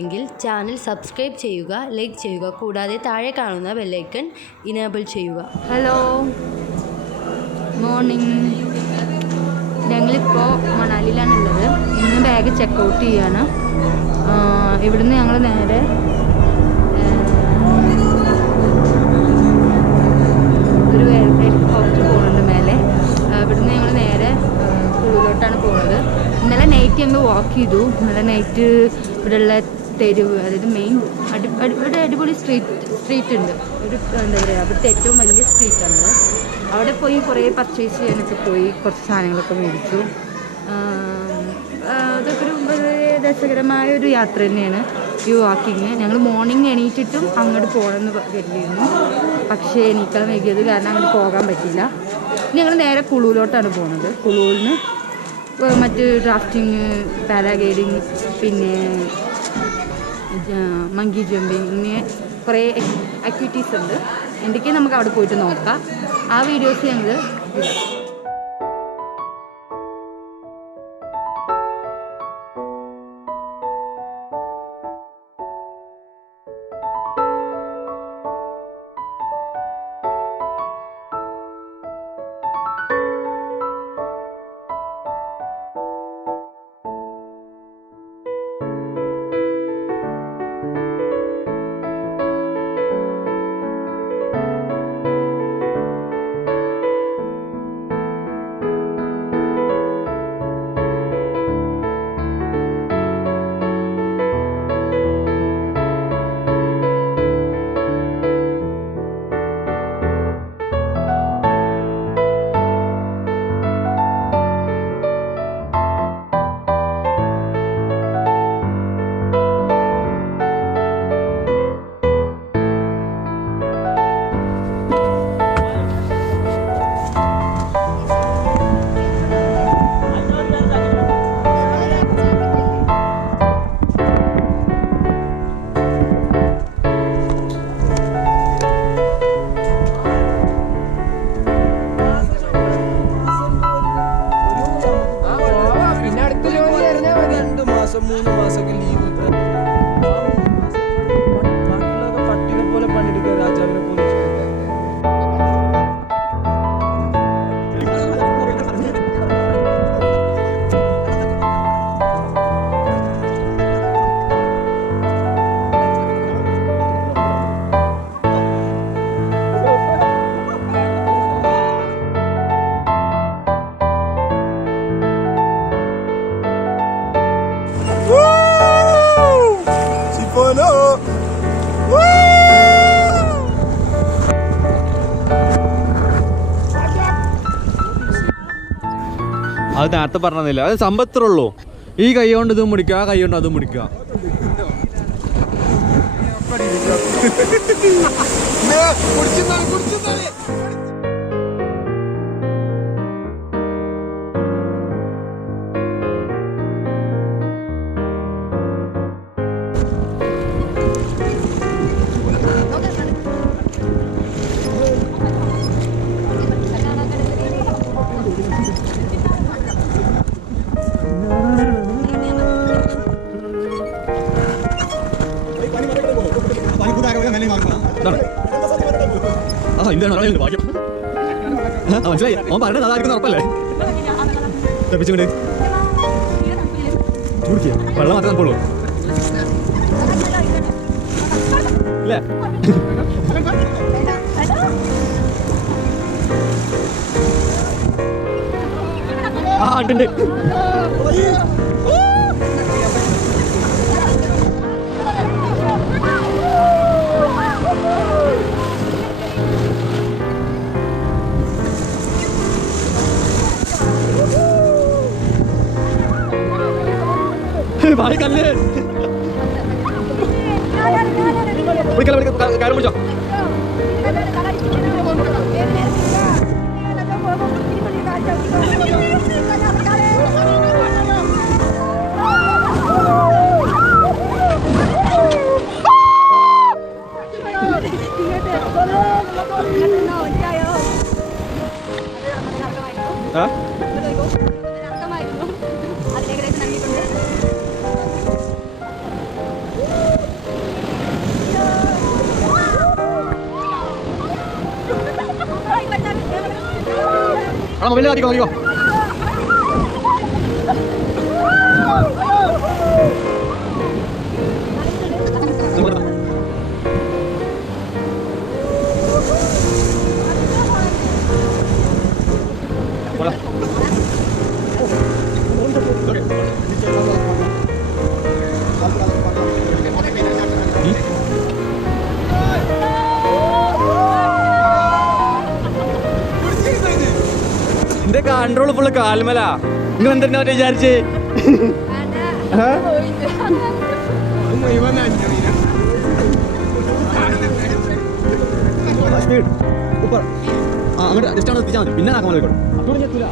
ഇല്ലെങ്കിൽ channel subscribe ചെയ്യുക, like ചെയ്യുക, കൂടാതെ താഴെ കാണുന്ന ബെല്ലൈക്കൺ ഇനേബിൾ ചെയ്യുക. Hello, morning. ഞങ്ങളിപ്പോൾ മണാലിയിലാണുള്ളത്. ഇന്ന് ബാഗ് ചെക്കൗട്ട് ചെയ്യാണ്. ഇവിടുന്ന് ഞങ്ങൾ നേരെ ഒരു ഹെലികോപ്റ്റർ പോകുന്നുണ്ട് മേലെ. ഇവിടുന്ന് ഞങ്ങൾ നേരെ കുളുവിലോട്ടാണ് പോകുന്നത്. ഇന്നലെ നൈറ്റ് ഞങ്ങൾ വാക്ക് ചെയ്തു. ഇന്നലെ നൈറ്റ് ഇവിടെയുള്ള തെരുവ്, അതായത് മെയിൻ ഇവിടെ അടിപൊളി സ്ട്രീറ്റ് ഉണ്ട്. ഒരു എന്താ പറയുക, അവിടുത്തെ ഏറ്റവും വലിയ സ്ട്രീറ്റാണത്. അവിടെ പോയി കുറേ പർച്ചേസ് ചെയ്യാനൊക്കെ പോയി കുറച്ച് സാധനങ്ങളൊക്കെ മേടിച്ചു. അതൊക്കെ ഒരു വളരെ രസകരമായ ഒരു യാത്ര തന്നെയാണ് ഈ വാക്കിങ്. ഞങ്ങൾ മോർണിംഗ് എണീറ്റിട്ടും അങ്ങോട്ട് പോകണമെന്ന് കരുതിയിരുന്നു. പക്ഷേ എണീക്കാൻ വൈകിയത് കാരണം അങ്ങോട്ട് പോകാൻ പറ്റില്ല. ഞങ്ങൾ നേരെ കുളുവിലോട്ടാണ് പോകുന്നത്. കുളുവിൽ നിന്ന് മറ്റ് റാഫ്റ്റിങ്, പാരാഗ്ലൈഡിങ്, പിന്നെ മങ്കി ജമ്പിങ്, ഇങ്ങനെ കുറേ ആക്ടിവിറ്റീസ് ഉണ്ട്. എന്തൊക്കെയാണ് നമുക്ക് അവിടെ പോയിട്ട് നോക്കാം. ആ വീഡിയോസ് ഞങ്ങൾ അത് നേരത്തെ പറഞ്ഞില്ല. അത് സമ്പത്തുള്ളൂ. ഈ കൈ കൊണ്ട് ഇതും മുടിക്കുക, ആ കൈ കൊണ്ട് അതും മുടിക്കുക. മനസ്സിലായി, അവൻ പറഞ്ഞത് അതായിരിക്കും ഉറപ്പല്ലേ? തെപ്പിച്ചുകൊണ്ട് ചൂടിക്കുക, വെള്ളം മാത്രമേ തണുപ്പുള്ളൂ അല്ലേ? ആ ഉണ്ട്. ഭായി കല്ല് കാര്യം പിടിച്ചോ. മൊബൈൽ കാട്ടിക്കോ നോക്കിക്കോ. എന്റെ കൺട്രോൾ ഫുള്ള് കാൽമല. നിങ്ങൾ എന്തെന്നാ വിചാരിച്ചേ? അങ്ങോട്ട് ജസ്റ്റ് ആണ് എത്തിച്ചാൽ മതി. പിന്നെ ആക്കാൻ മതി. അപ്പോൾ എത്തൂല.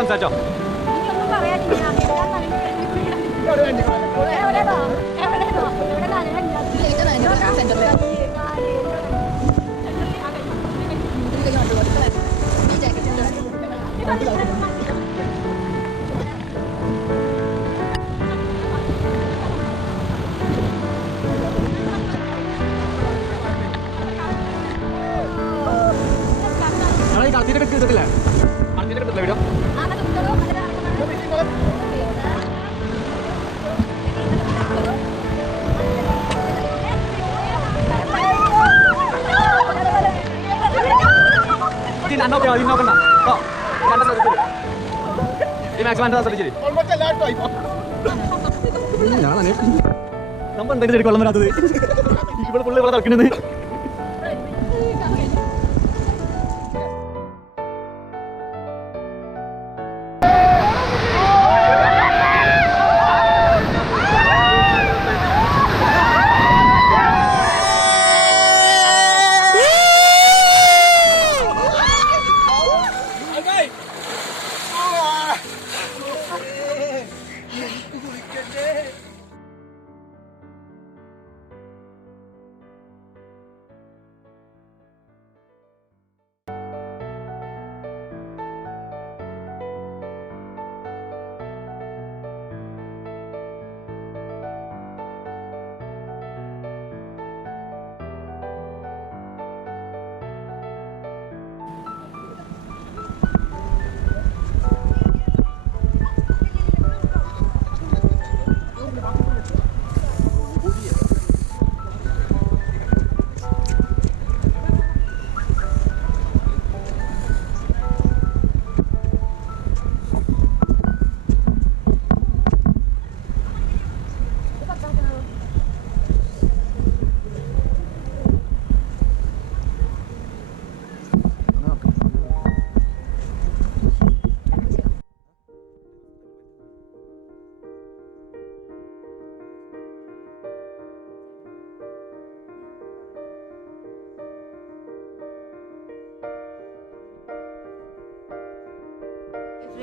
സംസാരിച്ചോ? കളത്തിട്ട് കിട്ടില്ല, കളത്തിട്ട് കിട്ടില്ല വീഡിയോ. നോക്കണ്ട നമ്മൾ എന്തെങ്കിലും കൊള്ളം വരാത്തത് ഇവിടെ പുള്ളി ഇവിടെ തിളക്കുന്നത്.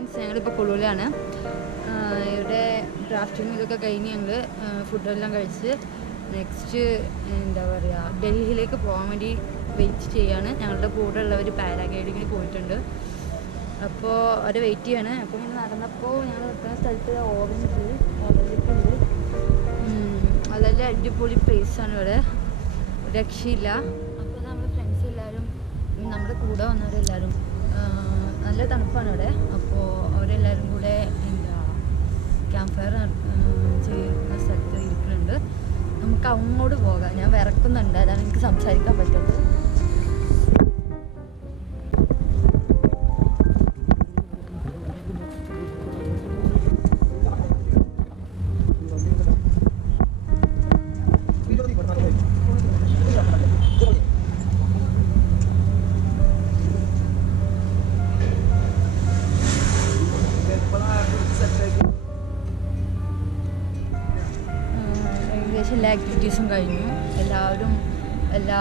ഫ്രണ്ട്സ്, ഞങ്ങളിപ്പോൾ കുളുവിലാണ്. ഇവിടെ ഡ്രാഫ്റ്റിംഗ് ഇതൊക്കെ കഴിഞ്ഞ് ഞങ്ങൾ ഫുഡെല്ലാം കഴിച്ച് നെക്സ്റ്റ് എന്താ പറയുക ഡൽഹിയിലേക്ക് പോകാൻ വേണ്ടി വെയിറ്റ് ചെയ്യാണ്. ഞങ്ങളുടെ കൂടെ ഉള്ളവർ പാരാഗ്ലൈഡിങ്ങിന് പോയിട്ടുണ്ട്. അപ്പോൾ അവർ വെയിറ്റ് ചെയ്യാണ്. അപ്പോൾ ഇങ്ങനെ നടന്നപ്പോൾ ഞങ്ങൾ നിൽക്കുന്ന സ്ഥലത്ത് ഓവൻസ് ഉണ്ട്. വളരെ അടിപൊളി പ്ലേസാണ് ഇവിടെ, രക്ഷയില്ല. അപ്പോൾ നമ്മുടെ ഫ്രണ്ട്സ് എല്ലാവരും നമ്മുടെ കൂടെ വന്നവരെല്ലാവരും നല്ല തണുപ്പാണ് ഇവിടെ. അപ്പോൾ അവരെല്ലാവരും കൂടെ എന്താ ക്യാമ്പ് ഫയർ ചെയ്യുന്ന സ്ഥലത്ത് ഇരിക്കുന്നുണ്ട്. നമുക്ക് അങ്ങോട്ട് പോകാം. ഞാൻ വിറക്കുന്നുണ്ട്, അതാണ് എനിക്ക് സംസാരിക്കാൻ പറ്റാത്തത്. എല്ലാ ആക്ടിവിറ്റീസും കഴിഞ്ഞു. എല്ലാ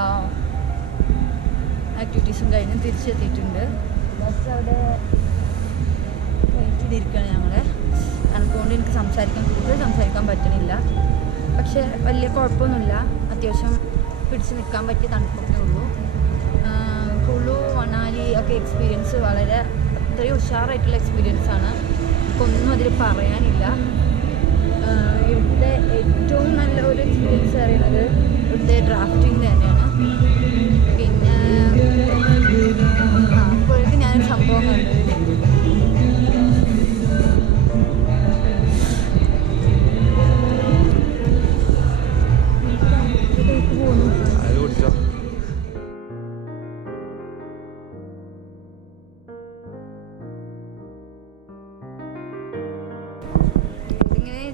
ആക്ടിവിറ്റീസും കഴിഞ്ഞ് തിരിച്ചെത്തിയിട്ടുണ്ട്. ബസ് അവിടെ വെയിറ്റ് ചെയ്തിരിക്കുകയാണ് ഞങ്ങളെ. അതുകൊണ്ട് എനിക്ക് കൂടുതൽ സംസാരിക്കാൻ പറ്റണില്ല. പക്ഷേ വലിയ കുഴപ്പമൊന്നുമില്ല. അത്യാവശ്യം പിടിച്ച് നിൽക്കാൻ പറ്റിയ തണുപ്പൊക്കെ ഉള്ളൂ. കുളു മണാലി ഒക്കെ എക്സ്പീരിയൻസ് വളരെ അത്രയും ഉഷാറായിട്ടുള്ള എക്സ്പീരിയൻസാണ്. ഒന്നും അതിൽ പറയാനില്ല. ഇവിടുത്തെ ഏറ്റവും നല്ല ഒരു എക്സ്പീരിയൻസ് പറയുന്നത് ഇവിടുത്തെ ഡ്രാഫ്റ്റിംഗ് തന്നെയാണ്. പിന്നെ അപ്പോഴേക്ക് ഞാനൊരു സംഭവം കണ്ടു.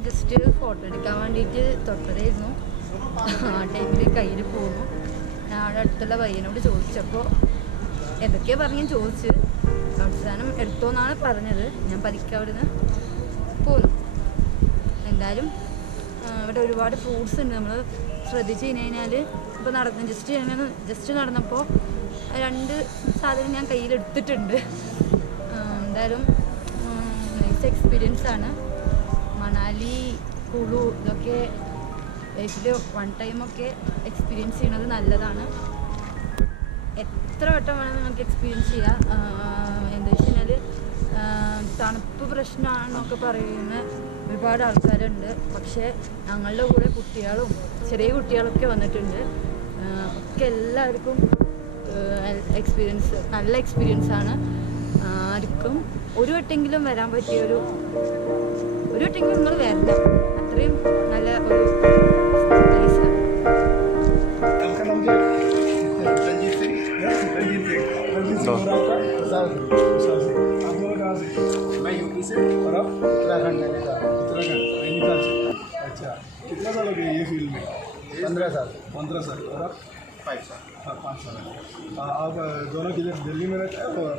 ജസ്റ്റ് ഫോട്ടോ എടുക്കാൻ വേണ്ടിയിട്ട് തൊട്ടതായിരുന്നു. ആ ടൈമിൽ കയ്യിൽ പോകുന്നു. ഞാൻ അവിടെ അടുത്തുള്ള പയ്യനോട് ചോദിച്ചപ്പോൾ എന്തൊക്കെയോ പറഞ്ഞ് ചോദിച്ച് അവസാനം എടുത്തോന്നാണ് പറഞ്ഞത്. ഞാൻ പതുക്കെ അവിടുന്ന് പോന്നു. എന്തായാലും ഇവിടെ ഒരുപാട് ഫ്രൂട്ട്സ് ഉണ്ട്. നമ്മൾ ശ്രദ്ധിച്ച് കഴിഞ്ഞാൽ ഇപ്പോൾ ജസ്റ്റ് നടന്നപ്പോൾ 2 സാധനം ഞാൻ കയ്യിലെടുത്തിട്ടുണ്ട്. എന്തായാലും നൈസ് എക്സ്പീരിയൻസ് ആണ്. മണാലി കുളു ഇതൊക്കെ ലൈഫിൽ 1 ടൈമൊക്കെ എക്സ്പീരിയൻസ് ചെയ്യുന്നത് നല്ലതാണ്. എത്ര വട്ടം വേണമെങ്കിൽ നമുക്ക് എക്സ്പീരിയൻസ് ചെയ്യാം. എന്താ വെച്ച് കഴിഞ്ഞാൽ തണുപ്പ് പ്രശ്നമാണെന്നൊക്കെ പറയുന്ന ഒരുപാട് ആൾക്കാരുണ്ട്. പക്ഷേ ഞങ്ങളുടെ കൂടെ ചെറിയ കുട്ടികളൊക്കെ വന്നിട്ടുണ്ട്. ഒക്കെ എല്ലാവർക്കും നല്ല എക്സ്പീരിയൻസാണ്. ആർക്കും ഒരു വട്ടെങ്കിലും വരാൻ പറ്റിയ ഒരു വട്ടെങ്കിലും നിങ്ങൾ വരണം. അത്രയും നല്ല ഒരു പ്ലേസാണ്. कितना साल हो गया ये फील्ड में? 15 साल। 15 साल और आप? 5 साल। हाँ 5 साल। आप दोनों किधर दिल्ली में रहते हैं? और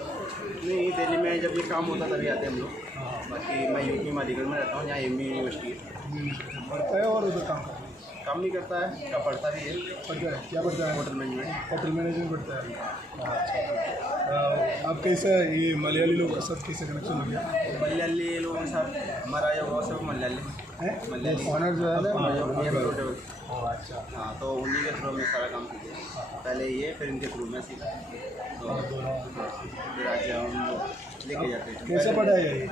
नहीं, दिल्ली में जब ये काम होता तभी आते हैं हम लोग। बाकी मैं यूपी मालीगढ़ में रहता हूँ, यहाँ एमबी यूनिवर्सिटी है। पढ़ता है और उधर काम नहीं करता है, क्या पढ़ता भी है। पढ़ता है, क्या पढ़ता है? होटल मैनेजमेंट पढ़ता है। आप कैसे ये मलयाली लोग के साथ कैसे कनेक्शन हो गया? मलयाली लोगों के साथ हमारा ये वो सब मलयाली ऑनर जो है ना। अच्छा। हाँ, तो उन्हीं के थ्रू में सारा काम किया। पहले ये फिर इनके थ्रू में सीखा, तो फिर आज हम लेके जाते हैं। कैसे पढ़ा है ये?